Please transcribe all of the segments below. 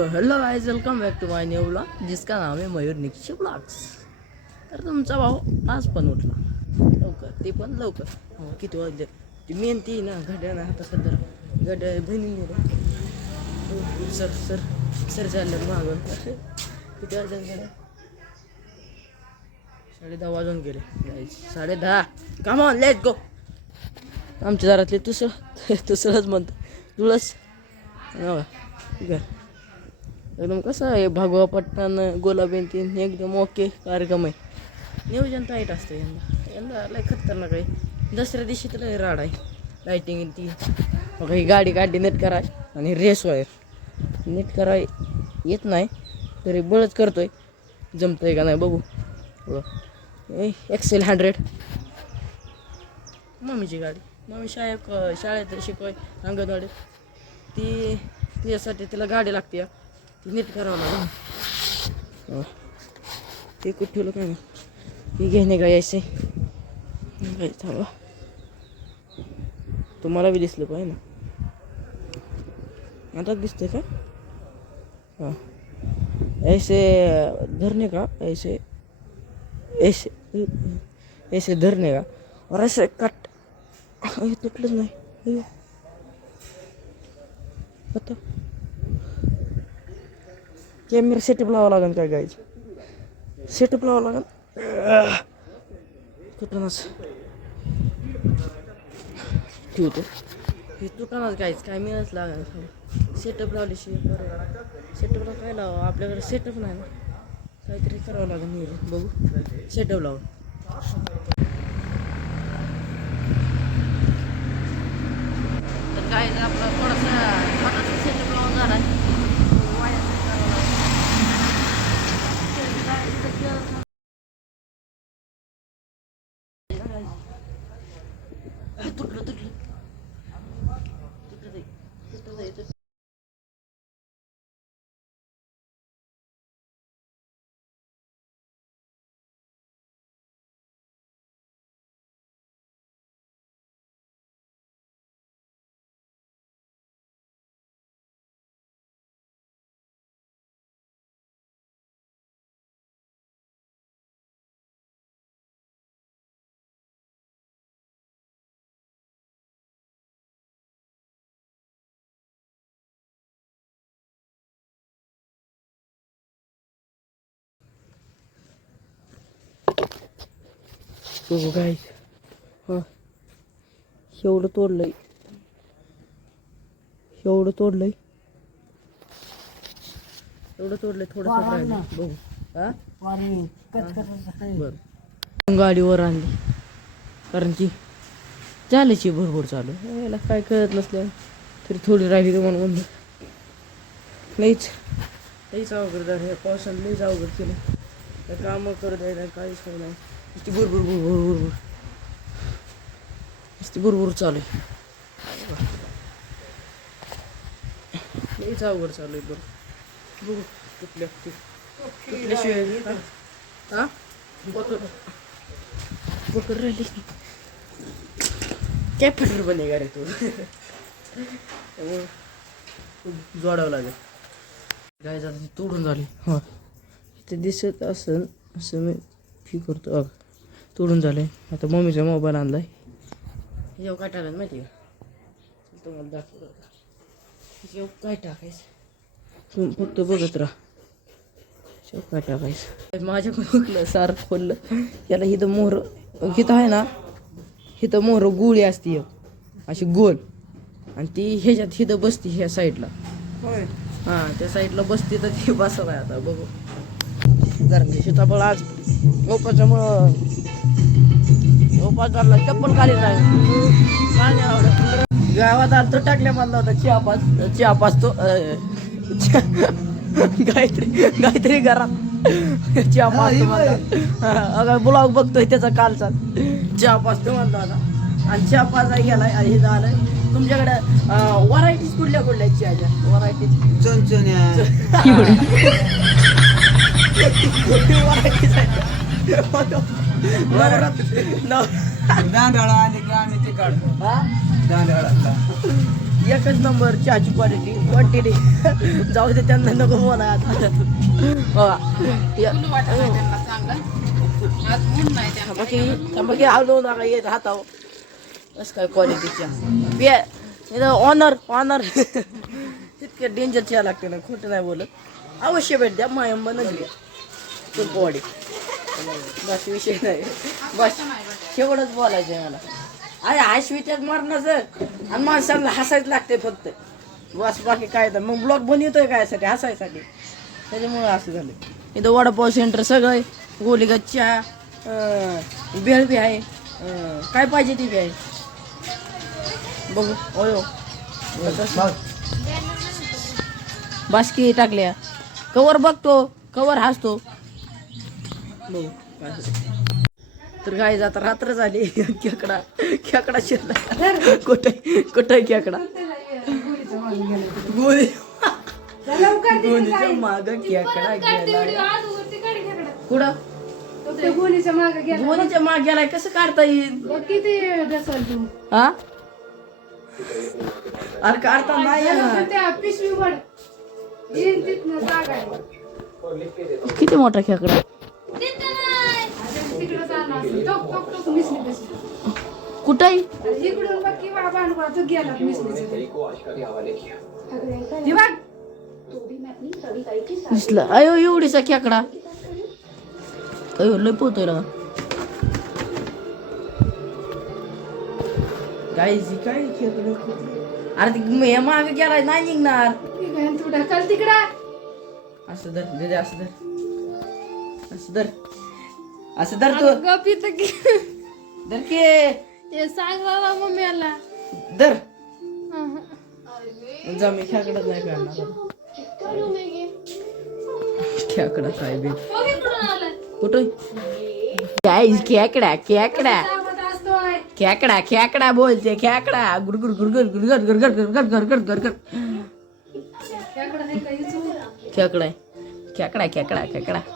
So hello guys, welcome back to my new blog जिसका नाम है मयूर निक्षी ब्लॉग्स. तर तुमचा भाऊ आज पण उठला लवकर, ते पण लवकर. किती वाजले ती मेहनती ना घड्याळ हातात सध्या घड्याळ बहिणीने सर सर सर चाललं मागं. किती वाजले घड्याळ 10:30 वाजून गेले गाईस. 10:30. Come on let's go. आमच्या घरातले तुसळच म्हणतो तुळस ठीक आहे. एकदम कसं आहे भागवा पट्टण गुलाबी तीन एकदम ओके कार्यक्रम आहे. नियोजन टाईट असतं यंदा लय खतरनाक आहे. दसऱ्या दिवशी तर लय राड आहे. लाईटिंग ती बघा, ही गाडी काढली नीट कराय आणि रेस वायर नीट कराय येत नाही तरी बळच करतोय. जमतंय का नाही बघू. एक्सेल 100 मम्मीची गाडी. मम्मी शाळेत शिकवाय अंगणवाडीत ती तिच्यासाठी तिला गाडी लागते. ती नीट करावं लागेल. ते कुठं ठेवलं काय नाही. ती घेणे का यायचे थांबा, तुम्हाला बी दिसलं पाहिजे ना. आता दिसतंय का? हां, ऐसे धरने का, ऐसे ऐसे ऐसे धरने का और ऐसे कट. तुटलंच नाही आता. कॅमेरा सेटअप लावावं लागेल काय गाईज, सेटअप लावावं लागेल. तुटणाच ठेवतो हे तुटणाच गाईज, काय मिळत लागेल. सेटअप लावल्याशिवाय बरोबर. सेटअपला काय लावा, आपल्याकडे सेटअप नाही ना, काहीतरी करावं लागेल. मी बघू सेटअप लावून. तर काय आपला थोडासा सेटअप लावून झाला. बघू गाईस, हां एवढं तोडलंय, एवढं तोडलंय थोडंसं राहिलं. बघू हां बरं. गाडीवर आणली कारण की चालायची भरपूर चालू याला काय कळत नसल्या तरी थोडी राहिली तर म्हणून लईच अवघड झालं. ह्या पावसानं लईच अवघड केलं. त्या कामं करत द्यायला काहीच काही नाही. नुसती भरपूर चालू आहे. लईच अवघड चालू आहे. बरं बघू तुटल्याशिवाय हां बकर राहिली कॅपिटल बनेगा रे तू. त्यामुळं जोडावं लागेल. गाय जाता तोडून झाली. हां इथे दिसत असं मी फी करतो. तोडून झालं. आता मम्मीचा मोबाईल आणला आहे. ह्याच्यावर काय टाकायचं माहिती आहे का? तुम्हाला दाखवलं ह्याच्यावर काय टाकायचं फक्त बघत राहा. ह्याच्यावर काय टाकायचं माझ्याकडून उठलं सारं खोललं याला. इथं मोहर इथं आहे ना, इथं मोहर गुळी असते अशी गोल आणि ती ह्याच्यात इथं बसते ह्या साईडला. हां त्या साईडला बसते तर ती बसत आहे. आता बघू जरा सीताफळ आज उपासामुळं उपास झाला चप्पल खाली नाही. गावात आलतो टाकल्या बांधला होता चहा पाच तो गायत्री घरात चहा पाचतो म्हणला. अगं ब्लॉग बघतोय त्याचा कालचा. चहा पाचतो म्हणला होता आणि चहा पाचा गेलाय. आणि हे झालंय तुमच्याकडे व्हरायटीज कुठल्या चहाच्या व्हरायटीज दांडाळा आले की आम्ही ते काढतो. दांडाळा एकच नंबर चहाची क्वांटिटी जाऊ दे त्यांना नको बोला आता बाकी आलो नका येत हाताव असं काय क्वालिटीच्या ऑनर तितके डेंजर चहा लागते ना खोटं नाही बोलत अवश्य भेट द्या मायंबा नगरी बॉडी बस विषय नाही बस शेवटच बोलायचं आहे मला अरे हाशवित्यात मरणाचं आणि माणसांना हसायच लागते फक्त बस बाकी काय तर मग ब्लॉग बनवतोय काय साठी हसायसाठी त्याच्यामुळे असं झालं इथं वडापाव सेंटर सगळं गोलीगत चहा भेळ बी आहे काय पाहिजे ती बी आहे बघू ओयो बास्की टाकल्या कवर बघतो कवर हसतो बघू काय तर काय जात रात्र झाली खेकडा शिरला कुठे खेकडा गोलीच्या माग खेकडा गेला कुठं गोलीच्या माग गेलाय कसं काढता येईल हा अरे काढता नाही किती मोठा खेकडा कुठे दिसला अयो एवढीचा खेकडा अयो लय पोहतोय ना काय खेकडे अरे ती मागे गेलाय नाही निघणार असं धर दे असं धर असं धर तू धर की सांग बाबा मम्मीला धर जा मी खेकडा नाही काढणार खेकडा साहेब कुठं खेकडा बोलते खेकडा गुरगुर गुरगुर गुरगर गुरगर गुरगर गुरगर गुरगर खेकडा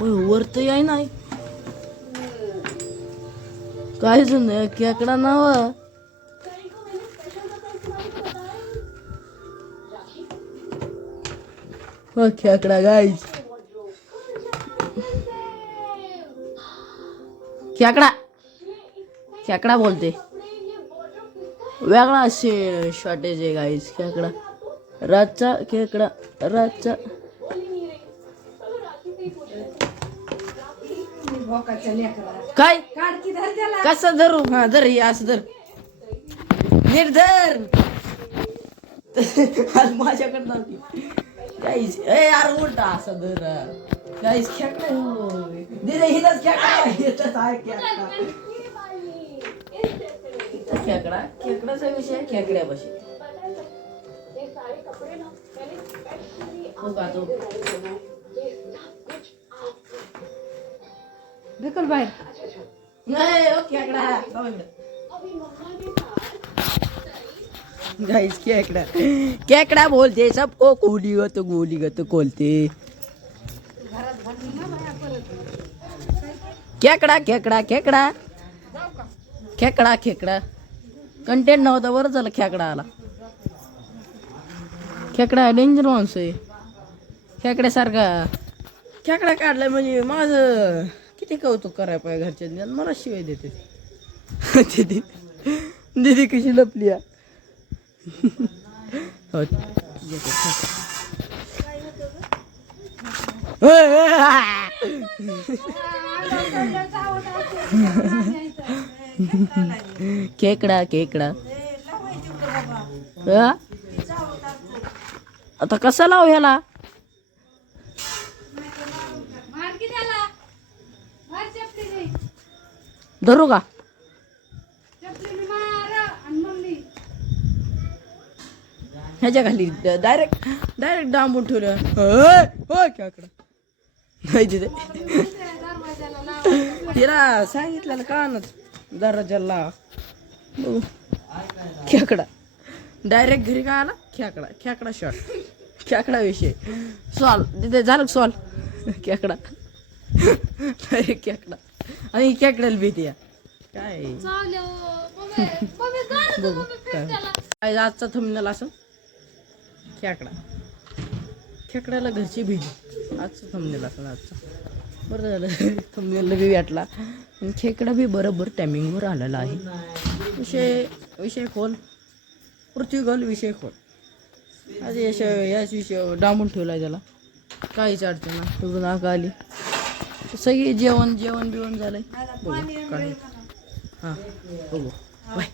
वरत आहे नाही काहीच नाही खेकडा नाव खेकडा गाईस खेकडा बोलते वेगळा शॉर्टेज आहे गाईस खेकडा रातचा खेकडा रातचा काय कसं धरू हा धर असं धर निर्धर माझ्याकडं काहीच यार उलटा असं धर काहीच खेकडा दिदे हिथंच खेकडाचा विषय खेकड्यापाशी हो का तो ढकल बाहेर नाही खेकडा गाइस खेकडा बोलते सबको गोलीगत खोलते खेकडा कंटेंट नव्हता बरं झालं खेकडा आला खेकडा डेंजर माणूस आहे खेकड्यासारखा खेकडा काढलाय म्हणजे माझं किती कौतुक करायला पाहिजे घरच्या मला शिवाय देते दीदी कशी लपली खेकडा आता कसा लाव ह्याला धरू का ह्याच्या खाली डायरेक्ट डांबून ठेवलं खेकडा नाही तिथे तिला सांगितलं का ना दरवाजाला बघू खेकडा डायरेक्ट घरी काय आला खेकडा शॉट खेकडा विषय सॉल्व तिथे झालं सॉल्व खेकडा डायरेक्ट खेकडा आणि खेकड्याला भीती काय बघू काय आजचा थंबनेल असं खेकड्याला घरची भेजी आजचा थंबनेल असं आजचा. बरं झालं थंबनेलला बी वाटला आणि खेकडा बी बरोबर टायमिंगवर आलेला आहे. विषय खोल पृथ्वी गोल विषय खोल आज याच विषय डांबून ठेवला आहे त्याला. काहीच अडचण नाही. तिकडून आका आली सगळी जेवण बिवण झालंय. बघू काय हां बघू बाय.